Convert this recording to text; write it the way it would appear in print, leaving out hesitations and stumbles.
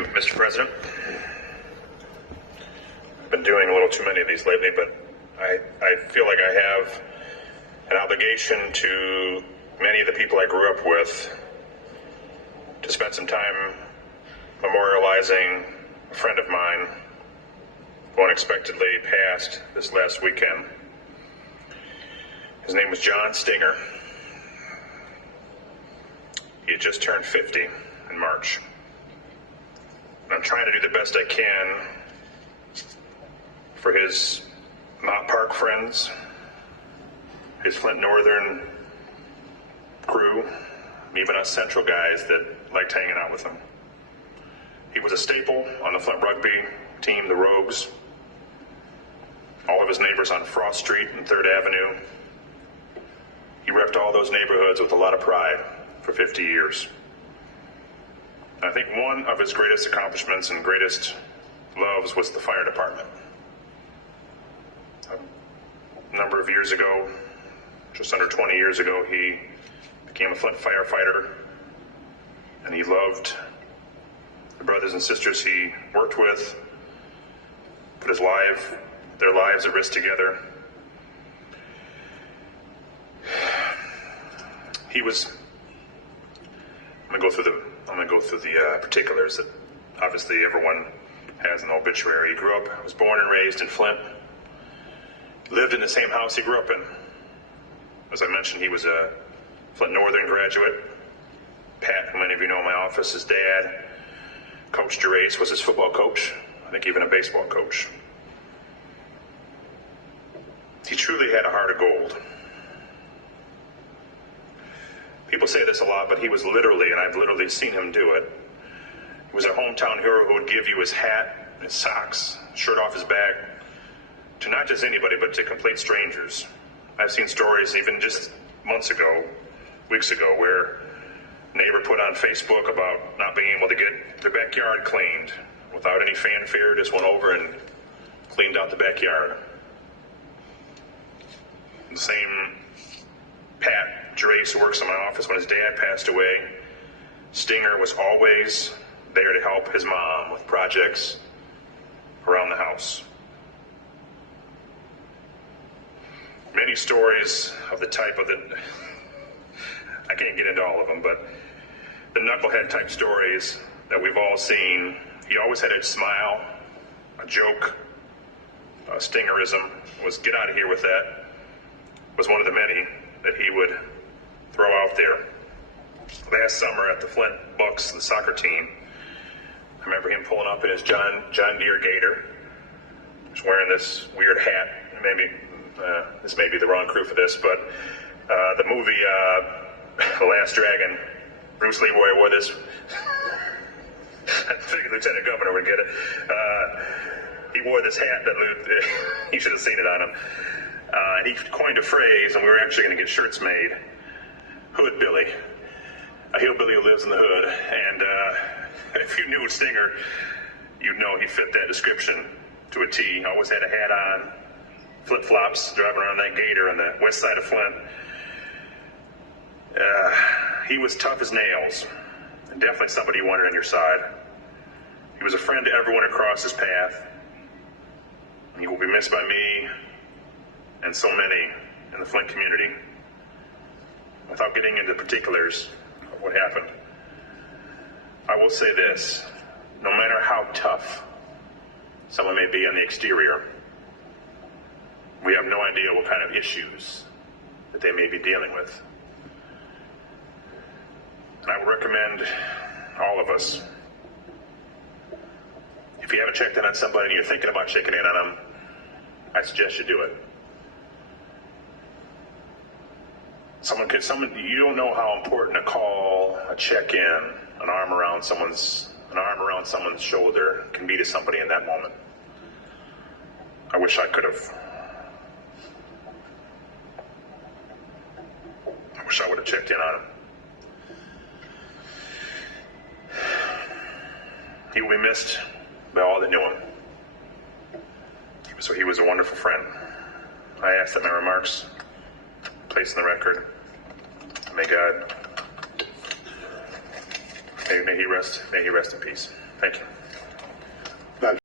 Mr. President, I've been doing a little too many of these lately, but I feel like I have an obligation to many of the people I grew up with to spend some time memorializing a friend of mine who unexpectedly passed this last weekend. His name was John Stenger. He had just turned 50 in March. And I'm trying to do the best I can for his Mott Park friends, his Flint Northern crew, and even us Central guys that liked hanging out with him. He was a staple on the Flint rugby team, the Rogues. All of his neighbors on Frost Street and 3rd Avenue. He repped all those neighborhoods with a lot of pride for 50 years. And I think one of his greatest accomplishments and greatest loves was the fire department. A number of years ago, just under 20 years ago, he became a Flint firefighter, and he loved the brothers and sisters he worked with, put their lives at risk together. I'm going to go through the particulars that obviously everyone has an obituary. He was born and raised in Flint. Lived in the same house he grew up in. As I mentioned, he was a Flint Northern graduate. Pat, who many of you know in my office, his dad, Coach Gerace, was his football coach. I think even a baseball coach. He truly had a heart of gold. People say this a lot, but he was literally, and I've literally seen him do it, he was a hometown hero who would give you his hat, his socks, shirt off his back, to not just anybody, but to complete strangers. I've seen stories even just weeks ago, where a neighbor put on Facebook about not being able to get their backyard cleaned. Without any fanfare, just went over and cleaned out the backyard. The same Pat Gerace, who works in my office, when his dad passed away, Stenger was always there to help his mom with projects around the house. Many stories of the type of I can't get into all of them, but the knucklehead type stories that we've all seen. He always had a smile, a joke, a Stingerism, was get out of here with that, was one of the many that he would throw out there. Last summer at the Flint Bucks, the soccer team, I remember him pulling up in his John Deere Gator, just wearing this weird hat. Maybe this may be the wrong crew for this, but the movie The Last Dragon, Bruce Leroy wore this. I figured Lieutenant Governor would get it. He wore this hat that you should have seen it on him. And he coined a phrase, and we were actually going to get shirts made. Hood Billy, a hillbilly who lives in the hood. And if you knew Stenger, you'd know he fit that description to a T. He always had a hat on, flip-flops, driving around that Gator on the west side of Flint. He was tough as nails, and definitely somebody you wanted on your side. He was a friend to everyone across his path. He will be missed by me and so many in the Flint community. Without getting into particulars of what happened, I will say this: no matter how tough someone may be on the exterior, we have no idea what kind of issues that they may be dealing with. And I would recommend all of us, if you haven't checked in on somebody and you're thinking about checking in on them, I suggest you do it. You don't know how important a call, a check-in, an arm around someone's shoulder can be to somebody in that moment. I wish I could have. I wish I would have checked in on him. He will be missed by all that knew him. He was a wonderful friend. I ask that my remarks placed in the record. May God, may he rest in peace. Thank you.